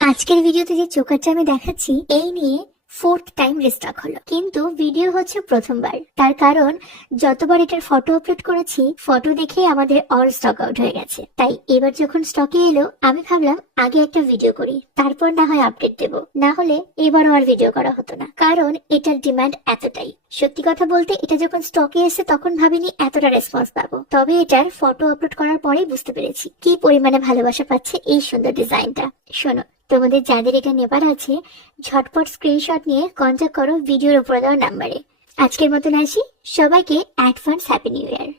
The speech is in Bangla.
আজকের ভিডিওতে যে চোকারটা আমি দেখাচ্ছি এই নিয়ে 4th টাইম রিস্টক হলো, কিন্তু ভিডিও হচ্ছে প্রথমবার। তার কারণ যতবার এটার ফটো আপলোড করেছি ফটো দেখে আমাদের অল স্টক আউট হয়ে গেছে। তাই এবার যখন স্টকে এলো আমি ভাবলাম আগে একটা ভিডিও করি, তারপর না হয় আপডেট দেব। না হলে এবারও আর ভিডিও করা হতো না, কারণ এটার ডিমান্ড এতটাই। সত্যি কথা বলতে এটা যখন স্টকে এসে তখন ভাবিনি এতটা রেসপন্স পাবো, তবে এটার ফটো আপলোড করার পরেই বুঝতে পেরেছি কি পরিমাণে ভালোবাসা পাচ্ছে এই সুন্দর ডিজাইনটা। শোনো, তোমাদের যাদের এটা নেবার আছে ঝটপট স্ক্রিনশট নিয়ে কন্ট্যাক্ট করো ভিডিওর উপরে দেওয়া নাম্বারে। আজকের মতন আসি, সবাইকে অ্যাডভান্স হ্যাপি নিউ ইয়ার।